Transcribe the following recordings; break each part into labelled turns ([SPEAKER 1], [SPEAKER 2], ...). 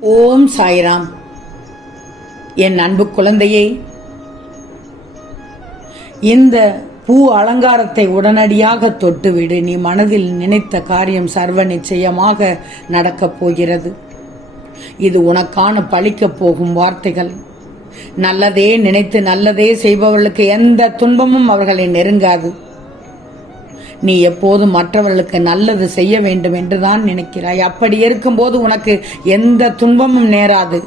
[SPEAKER 1] ஓம் சாய்ராம். என் அன்பு குழந்தையே இந்த பூ அலங்காரத்தை உடனடியாக தொட்டுவிடு. நீ மனதில் நினைத்த காரியம் சர்வ நிச்சயமாக நடக்கப் போகிறது. இது உனக்கான பழிக்கப் போகும் வார்த்தைகள். நல்லதே நினைத்து நல்லதே செய்பவர்களுக்கு எந்த துன்பமும் அவர்களை நெருங்காது. நீ எப்போதும் மற்றவர்களுக்கு நல்லது செய்ய வேண்டும் என்றுதான் நினைக்கிறாய். அப்படி இருக்கும்போது உனக்கு எந்த துன்பமும் நேராது.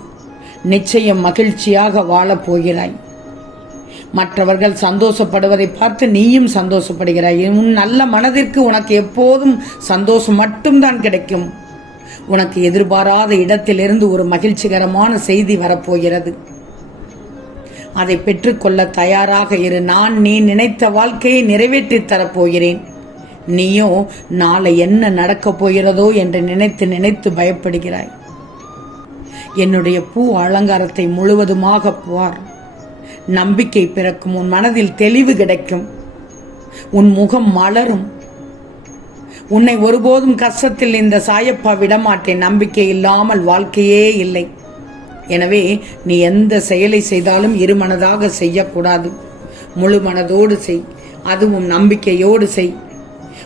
[SPEAKER 1] நிச்சயம் மகிழ்ச்சியாக வாழப் போகிறாய். மற்றவர்கள் சந்தோஷப்படுவதை பார்த்து நீயும் சந்தோஷப்படுகிறாய். உன் நல்ல மனதிற்கு உனக்கு எப்போதும் சந்தோஷம் மட்டும்தான் கிடைக்கும். உனக்கு எதிர்பாராத இடத்திலிருந்து ஒரு மகிழ்ச்சிகரமான செய்தி வரப்போகிறது. அதை பெற்றுக்கொள்ள தயாராக இரு. நான் நீ நினைத்த வாழ்க்கையை நிறைவேற்றித் தரப்போகிறேன். நீயோ நாளை என்ன நடக்கப் போகிறதோ என்று நினைத்து நினைத்து பயப்படுகிறாய். என்னுடைய பூ அலங்காரத்தை முழுவதுமாக பார். நம்பிக்கை பிறக்கும் உன் மனதில் தெளிவு கிடைக்கும். உன் முகம் மலரும். உன்னை ஒருபோதும் கஷ்டத்தில் இந்த சாயப்பா விடமாட்டேன். நம்பிக்கை இல்லாமல் வாழ்க்கையே இல்லை. எனவே நீ எந்த செயலை செய்தாலும் இருமனதாக செய்யக்கூடாது. முழு மனதோடு செய். அதுவும் நம்பிக்கையோடு செய்.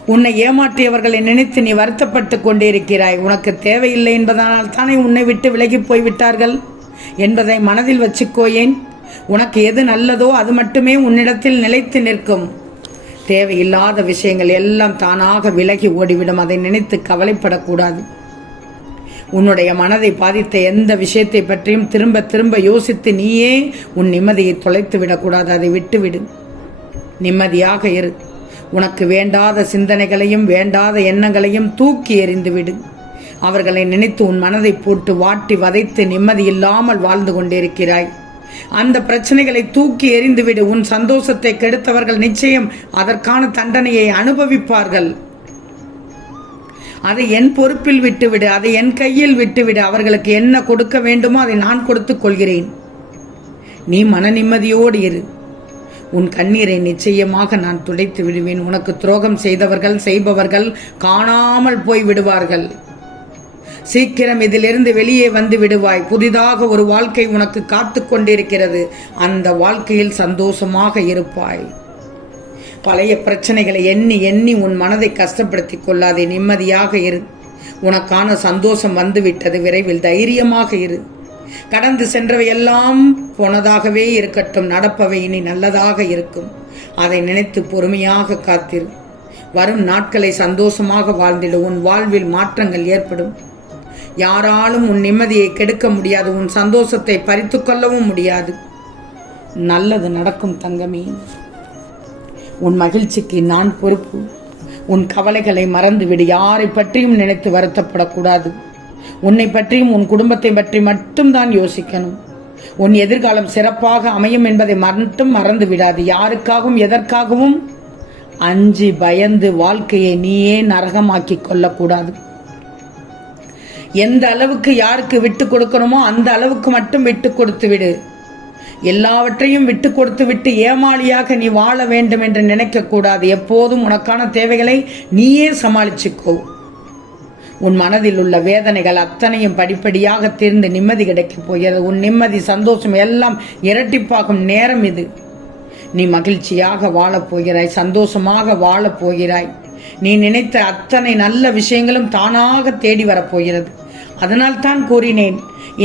[SPEAKER 1] உன்னை ஏமாற்றியவர்களை நினைத்து நீ வருத்தப்பட்டு கொண்டிருக்கிறாய். உனக்கு தேவையில்லை என்பதனால் தானே உன்னை விட்டு விலகி போய்விட்டார்கள்? என்பதை மனதில் வச்சுக்கோயேன் உனக்கு எது நல்லதோ அது மட்டுமே உன்னிடத்தில் நிலைத்து நிற்கும். தேவையில்லாத விஷயங்கள் எல்லாம் தானாக விலகி ஓடிவிடும். அதை நினைத்து கவலைப்படக்கூடாது. உன்னுடைய மனதை பாதித்த எந்த விஷயத்தை பற்றியும் திரும்ப திரும்ப யோசித்து நீயே உன் நிம்மதியை தொலைத்து விடக்கூடாது அதை விட்டுவிடு. நிம்மதியாக இரு. உனக்கு வேண்டாத சிந்தனைகளையும் வேண்டாத எண்ணங்களையும் தூக்கி எறிந்துவிடு. அவர்களை நினைத்து உன் மனதை போட்டு வாட்டி வதைத்து நிம்மதி இல்லாமல் வாழ்ந்து கொண்டிருக்கிறாய். அந்த பிரச்சனைகளை தூக்கி எறிந்துவிடு. உன் சந்தோஷத்தை கெடுத்தவர்கள் நிச்சயம் அதற்கான தண்டனையை அனுபவிப்பார்கள். அதை என் பொறுப்பில் விட்டுவிடு. அதை என் கையில் விட்டுவிடு. அவர்களுக்கு என்ன கொடுக்க வேண்டுமோ அதை நான் கொடுத்துக் கொள்கிறேன். நீ மன நிம்மதியோடு இரு. உன் கண்ணீரை நிச்சயமாக நான் துடைத்து விடுவேன். உனக்கு துரோகம் செய்தவர்கள் செய்பவர்கள் காணாமல் போய் விடுவார்கள். சீக்கிரம் இதிலிருந்து வெளியே வந்து விடுவாய். புதிதாக ஒரு வாழ்க்கை உனக்கு காத்து கொண்டிருக்கிறது. அந்த வாழ்க்கையில் சந்தோஷமாக இருப்பாய். பழைய பிரச்சனைகளை எண்ணி எண்ணி உன் மனதை கஷ்டப்படுத்திக் கொள்ளாதே. நிம்மதியாக இரு. உனக்கான சந்தோஷம் வந்துவிட்டது. விரைவில் தைரியமாக இரு. கடந்து சென்றவை எல்லாம் போனதாகவே இருக்கட்டும் நடப்பவை இனி நல்லதாக இருக்கும். அதை நினைத்து பொறுமையாக காத்திரு. வரும் நாட்களை சந்தோஷமாக வாழ்ந்திடு. உன் வாழ்வில் மாற்றங்கள் ஏற்படும். யாராலும் உன் நிம்மதியை கெடுக்க முடியாது. உன் சந்தோஷத்தை பறித்து கொள்ளவும் முடியாது. நல்லது நடக்கும் தங்கமே. உன் மகிழ்ச்சிக்கு நான் பொறுப்பு. உன் கவலைகளை மறந்துவிடு. யாரை பற்றியும் நினைத்து வருத்தப்படக்கூடாது. உன்னை பற்றியும் உன் குடும்பத்தை பற்றி மட்டும்தான் யோசிக்கணும். உன் எதிர்காலம் சிறப்பாக அமையும் என்பதை மட்டும் மறந்து விடாது. யாருக்காகவும் எதற்காகவும் அஞ்சி பயந்து வாழ்க்கையை நீயே நரகமாக்கி கொள்ளக்கூடாது. எந்த அளவுக்கு யாருக்கு விட்டு கொடுக்கணுமோ அந்த அளவுக்கு மட்டும் விட்டு கொடுத்து விடு. எல்லாவற்றையும் விட்டு கொடுத்து விட்டு ஏமாளியாக நீ வாழ வேண்டும் என்று நினைக்கக்கூடாது எப்போதும் உனக்கான தேவைகளை நீயே சமாளிச்சுக்கோ. உன் மனதில் உள்ள வேதனைகள் அத்தனையும் படிப்படியாக தீர்ந்து நிம்மதி கிடைக்கப் போகிறது. உன் நிம்மதி சந்தோஷம் எல்லாம் இரட்டிப்பாகும் நேரம் இது. நீ மகிழ்ச்சியாக வாழப்போகிறாய் சந்தோஷமாக வாழப் போகிறாய். நீ நினைத்த அத்தனை நல்ல விஷயங்களும் தானாக தேடி வரப்போகிறது அதனால் தான் கூறினேன்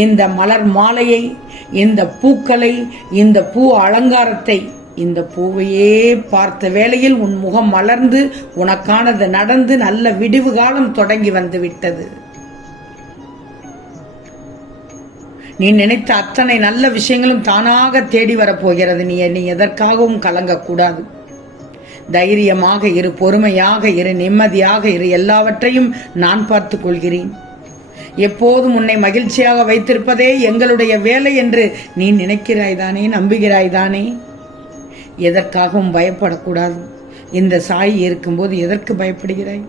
[SPEAKER 1] இந்த மலர் மாலையை இந்த பூக்களை இந்த பூ அலங்காரத்தை இந்த பூவையே பார்த்த வேளையில் உன் முகம் மலர்ந்து உனக்கானது நடந்து நல்ல விடிவு காலம் தொடங்கி வந்து விட்டது. நீ நினைத்த அத்தனை நல்ல விஷயங்களும் தானாக தேடி வரப்போகிறது நீ நீ எதற்காகவும் கலங்கக்கூடாது. தைரியமாக இரு பொறுமையாக இரு நிம்மதியாக இரு. எல்லாவற்றையும் நான் பார்த்து கொள்கிறேன். எப்போதும் உன்னை மகிழ்ச்சியாக வைத்திருப்பதே எங்களுடைய வேலை என்று நீ நினைக்கிறாய்தானே நம்புகிறாய்தானே எதற்காகவும் பயப்படக்கூடாது. இந்த சாய் இருக்கும்போது எதற்கு பயப்படுகிறாய்?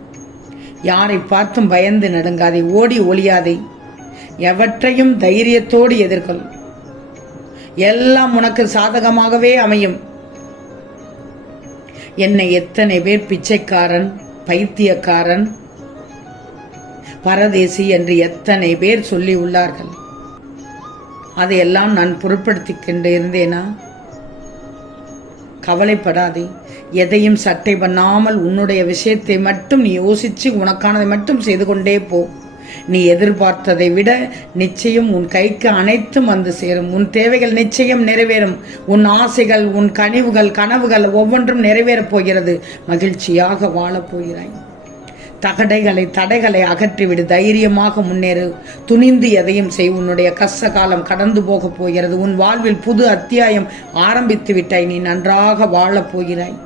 [SPEAKER 1] யாரை பார்த்தும் பயந்து நடுங்காதே ஓடி ஒளியாதே. எவற்றையும் தைரியத்தோடு எதிர்கொள். எல்லாம் உனக்கு சாதகமாகவே அமையும். என்னை எத்தனை பேர் பிச்சைக்காரன் பைத்தியக்காரன் பரதேசி என்று எத்தனை பேர் சொல்லி உள்ளார்கள்? அதையெல்லாம் நான் பொருட்படுத்திக் கொண்டு இருந்தேனா? கவலைப்படாதே. எதையும் சட்டை பண்ணாமல் உன்னுடைய விஷயத்தை மட்டும் நீ யோசிச்சு உனக்கானதை மட்டும் செய்து கொண்டே போ. நீ எதிர்பார்த்ததை விட நிச்சயம் உன் கைக்கு அனைத்தும் வந்து சேரும். உன் தேவைகள் நிச்சயம் நிறைவேறும். உன் ஆசைகள் உன் கனிவுகள் கனவுகள் ஒவ்வொன்றும் நிறைவேறப் போகிறது. மகிழ்ச்சியாக வாழப் போகிறாய். தகடைகளை தடைகளை அகற்றிவிடு தைரியமாக முன்னேறு. துணிந்து எதையும் செய் உன்னுடைய கஷ்ட காலம் கடந்து போகப் போகிறது. உன் வாழ்வில் புது அத்தியாயம் ஆரம்பித்து விட்டாய் நீ நன்றாக வாழப் போகிறாய்.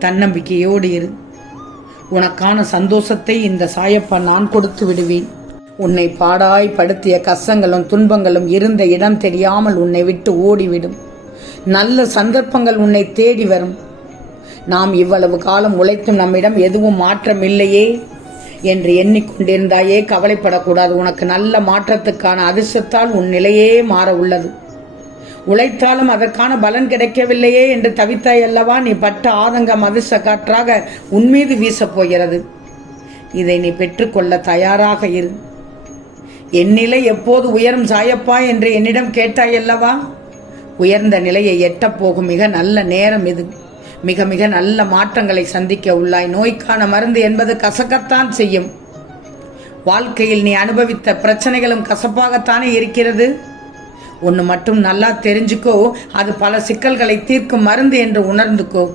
[SPEAKER 1] தன்னம்பிக்கையோடு இரு. உனக்கான சந்தோஷத்தை இந்த சாயப்பா நான் கொடுத்து விடுவேன். உன்னை பாடாய் படுத்திய கஷ்டங்களும் துன்பங்களும் இருந்த இடம் தெரியாமல் உன்னை விட்டு ஓடிவிடும். நல்ல சந்தர்ப்பங்கள் உன்னை தேடி வரும். நாம் இவ்வளவு காலம் உழைத்தும் நம்மிடம் எதுவும் மாற்றம் இல்லையே என்று எண்ணிக்கொண்டிருந்தாயே கவலைப்படக்கூடாது. உனக்கு நல்ல மாற்றத்துக்கான அதிர்ஷ்டத்தால் உன் நிலையே மாற உள்ளது. உழைத்தாலும் அதற்கான பலன் கிடைக்கவில்லையே என்று தவித்தாய் அல்லவா? நீ பட்ட ஆதங்கம் அதிர்ஷ்ட காற்றாக உன்மீது வீசப் போகிறது. இதை நீ பெற்றுக்கொள்ள தயாராக இரு. என் நிலை எப்போது உயரும் சாயப்பா என்று என்னிடம் கேட்டாய் அல்லவா? உயர்ந்த நிலையை எட்டப் போகும் மிக நல்ல நேரம் இது. மிக மிக நல்ல மாற்றங்களை சந்திக்க உள்ளாய். நோய்க்கான மருந்து என்பது கசக்கத்தான் செய்யும். வாழ்க்கையில் நீ அனுபவித்த பிரச்சனைகளும் கசப்பாகத்தானே இருக்கிறது? ஒன்று மட்டும் நல்லா தெரிஞ்சுக்கோ. அது பல சிக்கல்களை தீர்க்கும் மருந்து என்று உணர்ந்துக்கோ.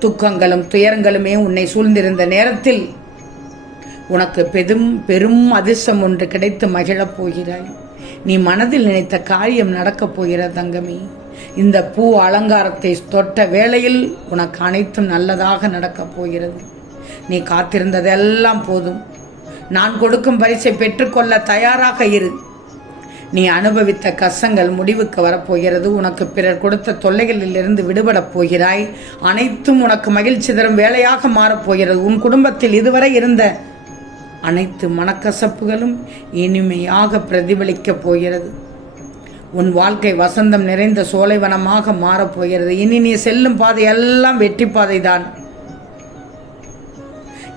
[SPEAKER 1] துக்கங்களும் துயரங்களுமே உன்னை சூழ்ந்திருந்த நேரத்தில் உனக்கு பெரும் பெரும் அதிர்ஷ்டம் ஒன்று கிடைத்து மகிழப் போகிறாய். நீ மனதில் நினைத்த காரியம் நடக்கப் போகிற தங்கமே. இந்த பூ அலங்காரத்தை தொட்ட வேளையில் உனக்கு அனைத்தும் நல்லதாக நடக்கப் போகிறது. நீ காத்திருந்ததெல்லாம் போதும். நான் கொடுக்கும் பரிசை பெற்றுக்கொள்ள தயாராக இரு. நீ அனுபவித்த கஷ்டங்கள் முடிவுக்கு வரப்போகிறது. உனக்கு பிறர் கொடுத்த தொல்லைகளில் இருந்து விடுபடப் போகிறாய். அனைத்தும் உனக்கு மகிழ்ச்சி தரும் வேலையாக மாறப்போகிறது உன் குடும்பத்தில் இதுவரை இருந்த அனைத்து மனக்கசப்புகளும் இனிமையாக பிரதிபலிக்கப் போகிறது. உன் வாழ்க்கை வசந்தம் நிறைந்த சோலைவனமாக மாறப்போகிறது இனி நீ செல்லும் பாதை எல்லாம் வெற்றி பாதைதான்.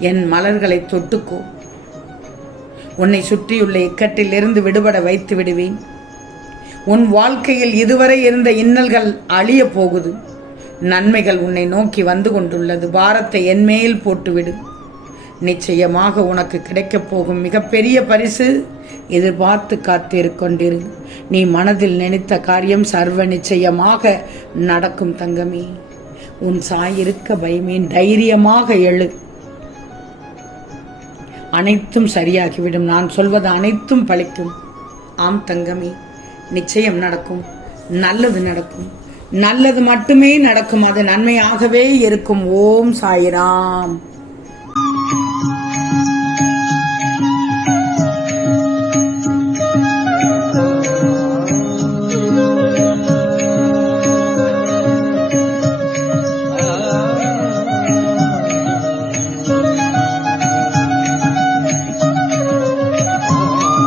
[SPEAKER 1] என் மலர்களை தொட்டுக்கோ. உன்னை சுற்றியுள்ள இக்கட்டில் இருந்து விடுபட வைத்து விடுவேன். உன் வாழ்க்கையில் இதுவரை இருந்த இன்னல்கள் அழிய போகுது. நன்மைகள் உன்னை நோக்கி வந்து கொண்டுள்ளது. பாரத்தை என்மேல் போட்டுவிடு. நிச்சயமாக உனக்கு கிடைக்கப் போகும் மிகப்பெரிய பரிசு எதிர்பார்த்து காத்திருக்கொண்டிரு. நீ மனதில் நினைத்த காரியம் சர்வ நிச்சயமாக நடக்கும் தங்கமே. உன் சாயிருக்க பயமேன் தைரியமாக எழு. அனைத்தும் சரியாகிவிடும். நான் சொல்வது அனைத்தும் பழிக்கும். ஆம் தங்கமே நிச்சயம் நடக்கும். நல்லது நடக்கும். நல்லது மட்டுமே நடக்கும். அது நன்மையாகவே இருக்கும். ஓம் சாயிராம்.